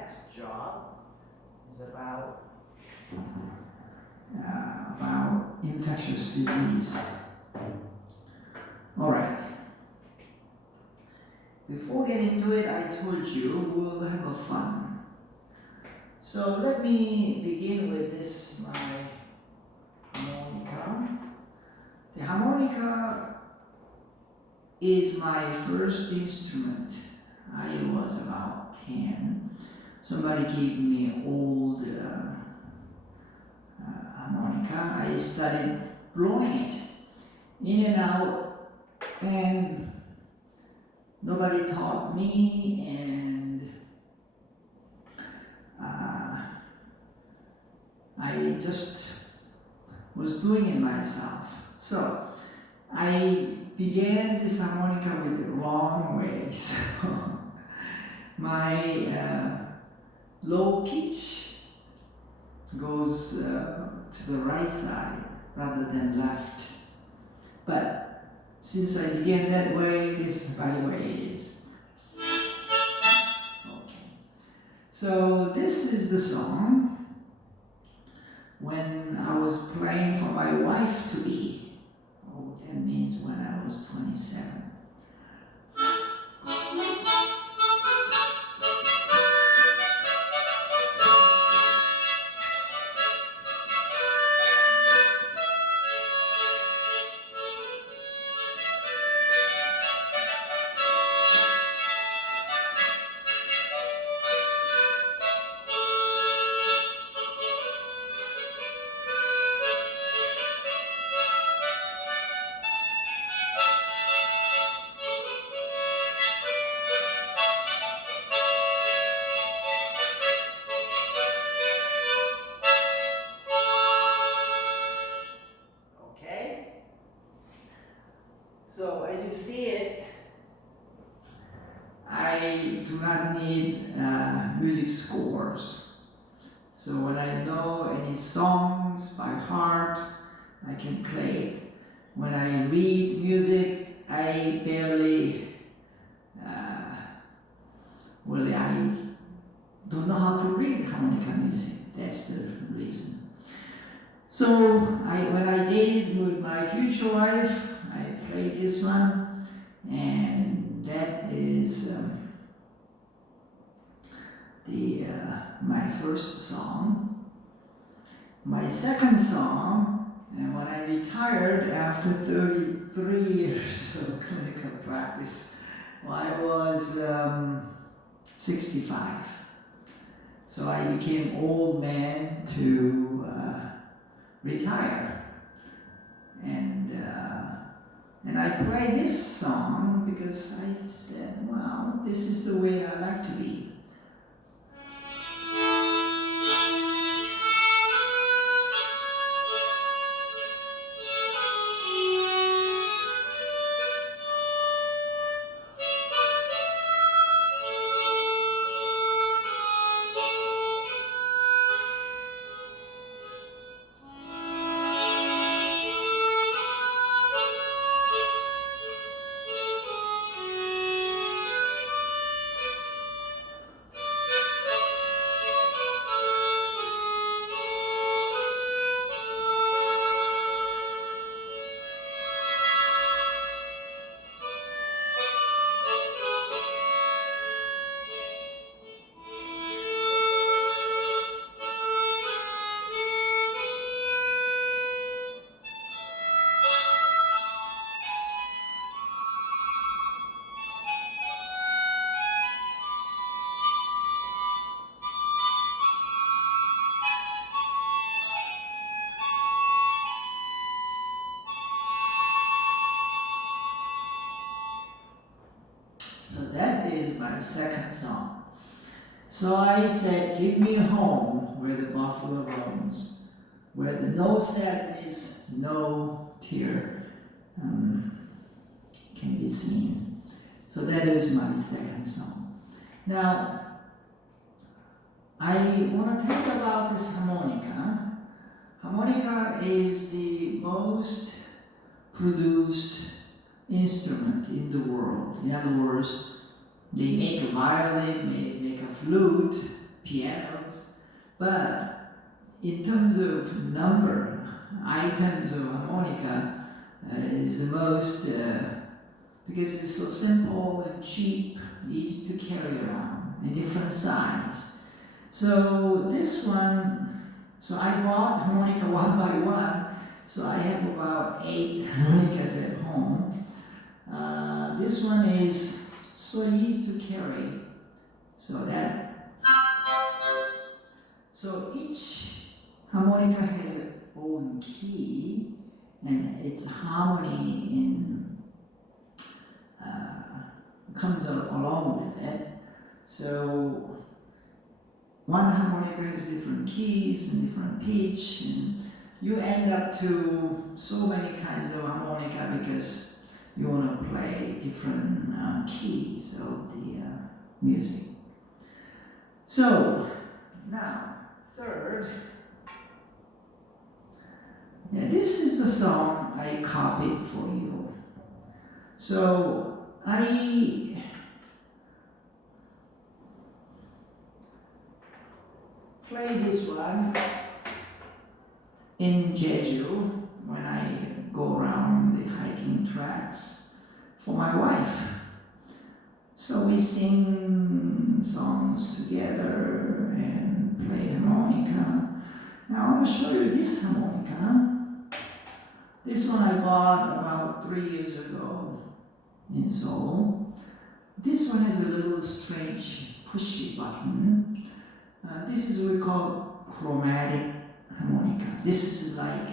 next job is about infectious disease. All right. Before getting into it, I told you we'll have a fun. So let me begin with this, my harmonica. The harmonica is my first instrument. I was about 10. Somebody gave me an old harmonica. I started blowing it in and out, and nobody taught me, and I just was doing it myself. So I began this harmonica with the wrong way. So my low pitch goes to the right side rather than left. But since I began that way, this is by the way it is. Okay. So this is the song when I was playing for my wife to be. Oh, that means when I was 27. So as you see it, I do not need music scores. So when I know any songs by heart, I can play it. When I read music, I barely, I don't know how to read harmonica music. That's the reason. So when I dated with my future wife, I played this one, and that is my first song. My second song, and when I retired after 33 years of clinical practice, I was 65. So I became old man to retire. And I play this song because I said, wow, this is the way I like to be. That is my second song. So I said, give me a home where the buffalo roams, where the no sadness, no tear can be seen. So that is my second song. Now, I want to talk about this harmonica. Harmonica is the most produced instrument in the world. In other words, they make a violin, they make a flute, pianos, but in terms of number, items of harmonica is the most, because it's so simple and cheap, easy to carry around, and different size. So this one, so I bought harmonica one by one, so I have about 8 harmonicas at home. This one is so easy to carry, so each harmonica has its own key, and its harmony comes along with it. So one harmonica has different keys and different pitch, and you end up to so many kinds of harmonica because you want to play different keys of the music. So now, third, this is the song I copied for you. So I play this one in Jeju when I go around the hiking tracks for my wife. So we sing songs together and play harmonica. Now I want to show you this harmonica. This one I bought about 3 years ago in Seoul. This one has a little strange pushy button. This is what we call chromatic harmonica. This is like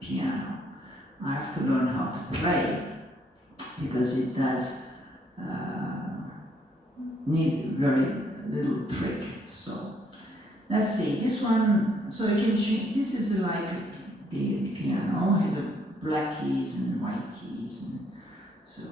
piano. I have to learn how to play because it does need very little trick. So let's see, this one, so you can change, this is like the piano, has a black keys and white keys, and so.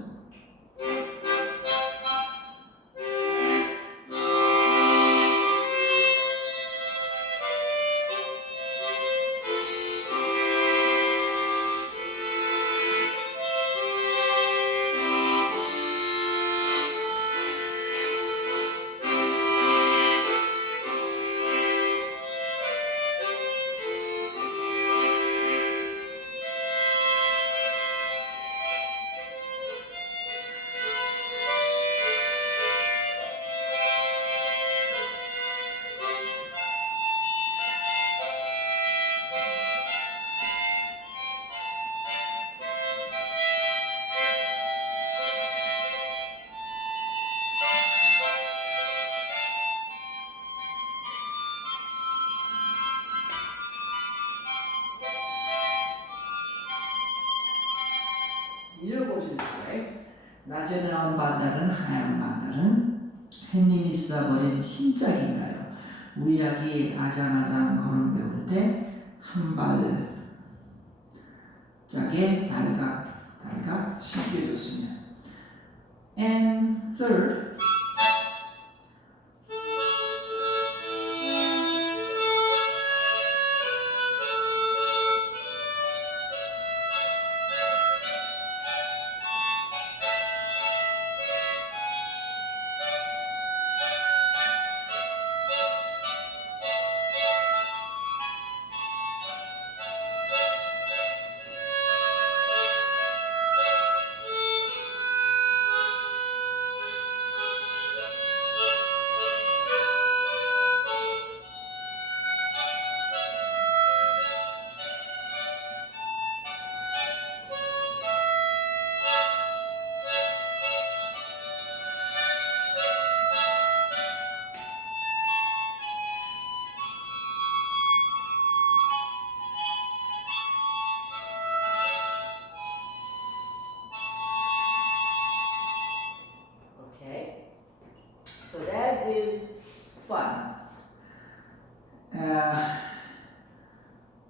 읽어보실 때 낮에 나온 반달은 하얀 반달은 햇님이 쏟아버린 신짝인가요? 우리 아기 아장아장 걸음 배울 때 한 발짝에 달각 신기해줬으면. And third, so that is fun.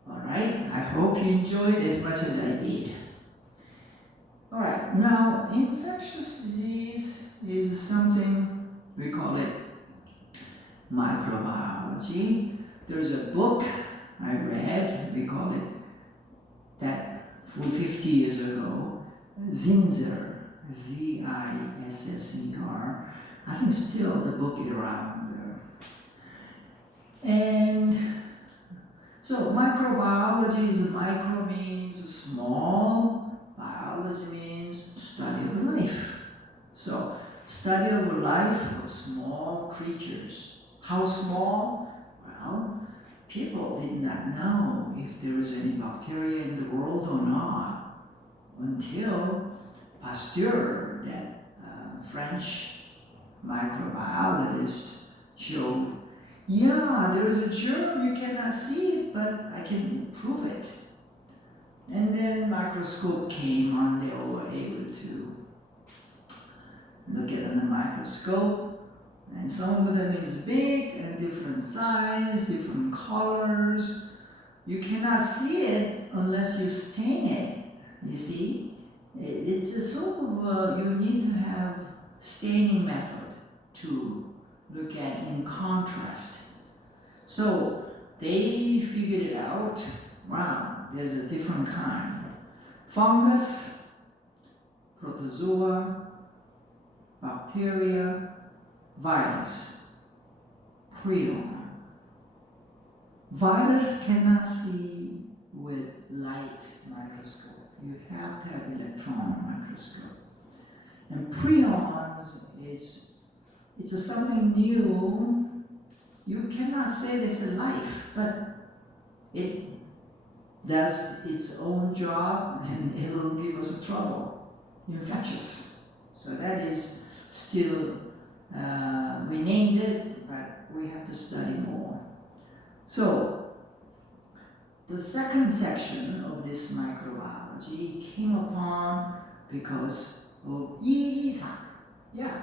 Alright, I hope you enjoyed as much as I did. Alright, now infectious disease is something, we call it microbiology. There's a book I read, we call it that 50 years ago, Zinser, Z-I-S-S-E-R. I think still the book is around. And so microbiology is micro means small, biology means study of life. So study of life of small creatures. How small? Well, people did not know if there was any bacteria in the world or not until Pasteur, that French microbiologist, showed, yeah, there is a germ, you cannot see it, but I can prove it. And then microscope came on, they were able to look at it under the microscope, and some of them is big and different size, different colors. You cannot see it unless you stain it, you see. It's a sort of, you need to have staining method to look at in contrast. So they figured it out, wow, there's a different kind. Fungus, protozoa, bacteria, virus, prion. Virus cannot see with light microscope. You have to have electron microscope. And prions it's something new. You cannot say it's a life, but it does its own job and it'll give us trouble, infectious. So that is still, we named it, but we have to study more. So the second section of this microbiology came upon because of Isaac. Yeah,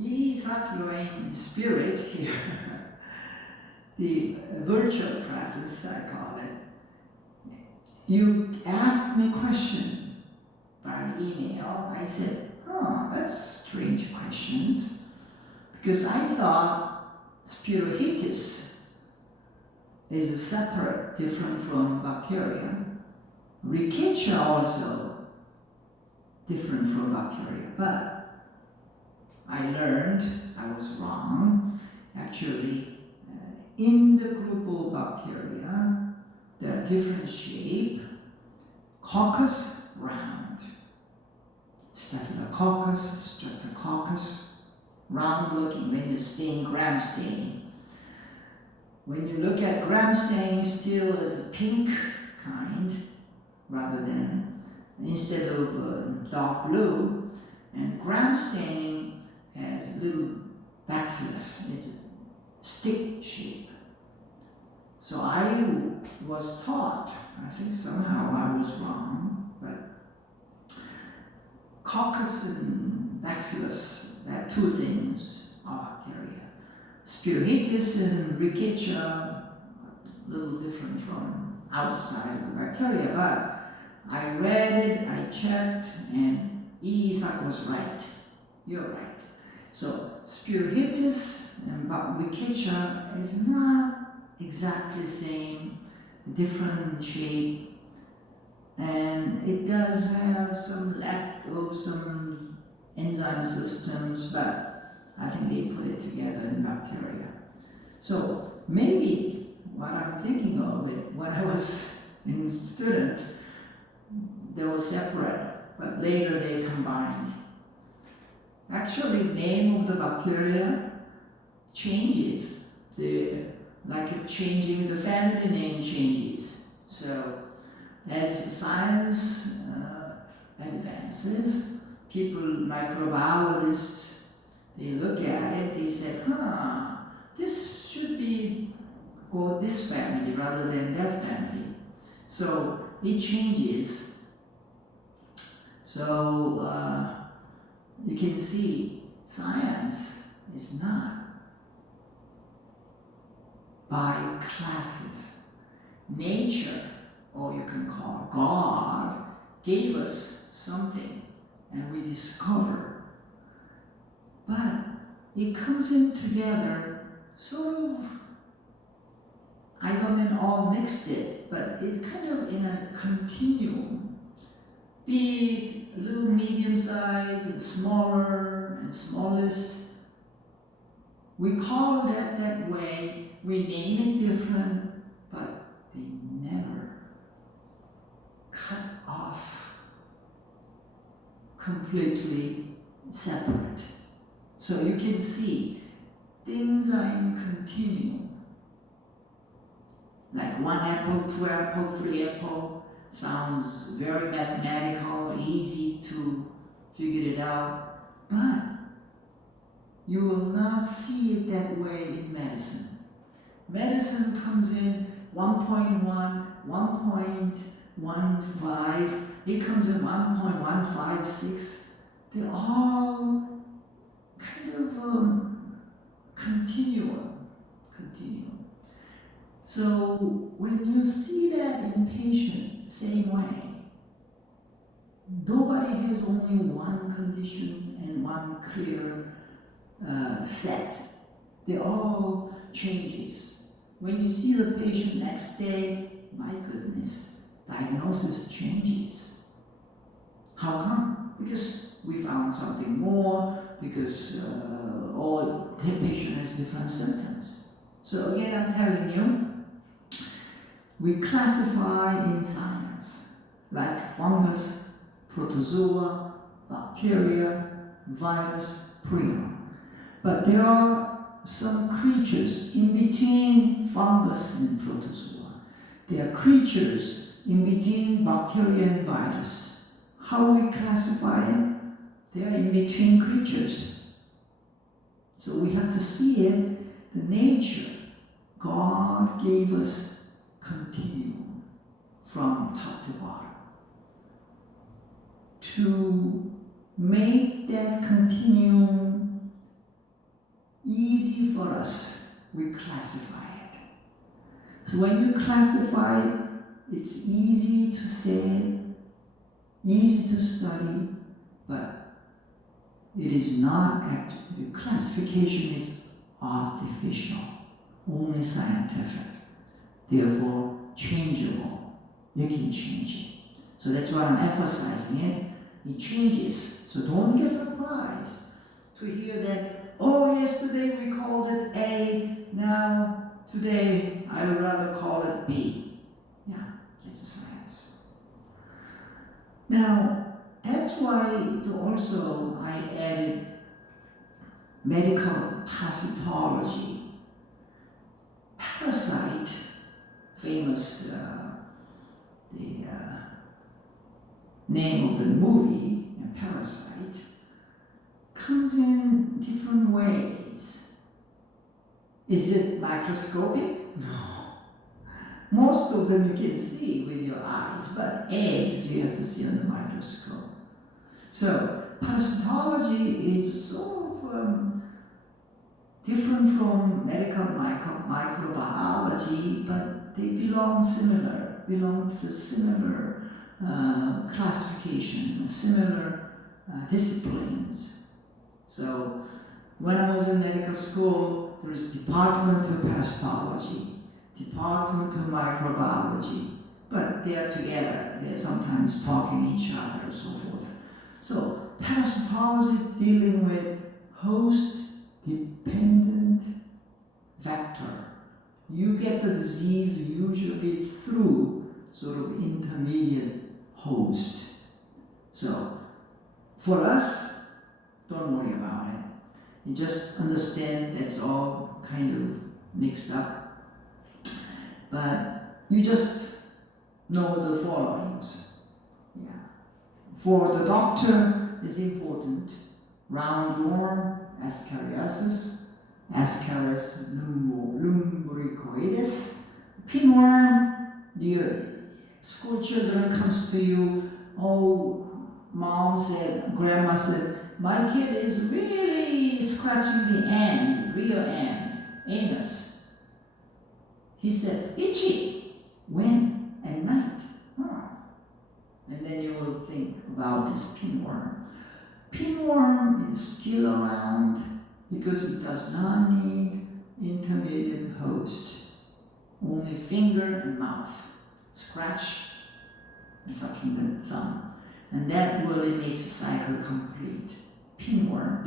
Isaac, you're in spirit here. The virtual presence, I call it. You asked me a question by email. I said, oh, that's strange questions. Because I thought spirochetus is separate, different from bacteria. Rickettsia also different from bacteria. But I learned I was wrong. Actually, in the group of bacteria, there are different shape. Coccus, round. Staphylococcus, streptococcus, round looking when you stain gram staining. When you look at gram staining, still as a pink kind, rather than, instead of dark blue, and gram staining has little bacillus, it's a stick shape. So I was taught, I think somehow I was wrong, but coccus and bacillus, that two things are bacteria. Spirochetus and rickettsia, a little different from outside of the bacteria, but I read it, I checked, and Isaac was right. You're right. So spirochetus and rickettsia is not exactly the same, different shape, and it does have some lack of some enzyme systems, but I think they put it together in bacteria. So maybe what I'm thinking of it, when I was a student, they were separate, but later they combined. Actually, the name of the bacteria changes. Like changing the family name changes. So as science advances, people, microbiologists, they look at it, they say, this should be called this family rather than that family. So it changes. So you can see science is not by classes. Nature, or you can call God, gave us something and we discover. But it comes in together, sort of, I don't mean all mixed it, but it kind of in a continuum. Big, a little medium size, and smaller, and smallest. We call that way we name it different, but they never cut off completely separate. So you can see things are in continuum. Like 1 apple, 2 apple, 3 apple sounds very mathematical, easy to figure it out, but you will not see it that way in medicine. Medicine comes in 1.1, 1.15, it comes in 1.156. They're all kind of continuum. So when you see that in patients, same way, nobody has only one condition and one clear set. They're all changes. When you see the patient next day, my goodness, diagnosis changes. How come? Because we found something more, because all the patient has different symptoms. So again, I'm telling you, we classify in science, like fungus, protozoa, bacteria, virus, prion. But there are some creatures in between fungus and protozoa. There are creatures in between bacteria and virus. How we classify it? They are in between creatures. So we have to see it, the nature. God gave us continuum from top to bottom. To make that continuum easy for us, we classify it. So when you classify it, it's easy to say, easy to study, but it is not actually, the classification is artificial, only scientific, therefore changeable. You can change it. So that's why I'm emphasizing it. It changes. So don't get surprised to hear that, oh, yesterday we called it A, now today I would rather call it B. Yeah, it's a science. Now, that's why also I added medical parasitology. Parasite, famous, the name of the movie, Parasite, comes in different ways. Is it microscopic? No. Most of them you can see with your eyes, but eggs you have to see on the microscope. So parasitology is sort of different from medical microbiology, but they belong to the similar classification, similar disciplines. So when I was in medical school, there is department of parasitology, department of microbiology, but they are together. They are sometimes talking each other and so forth. So parasitology dealing with host-dependent vector. You get the disease usually through sort of intermediate host. So for us, don't worry about it. You just understand that's all kind of mixed up. But you just know the followings. Yeah. For the doctor, it's important. Roundworm, Ascariasis, Ascaris lumbricoides, pinworm. The school children comes to you, oh, mom said, grandma said, my kid is really scratching the end, rear end, anus. He said, itchy. When? At night. Huh. And then you will think about this pinworm. Pinworm is still around because it does not need intermediate host. Only finger and mouth. Scratch and sucking the thumb. And that really makes the cycle complete. Pinworm.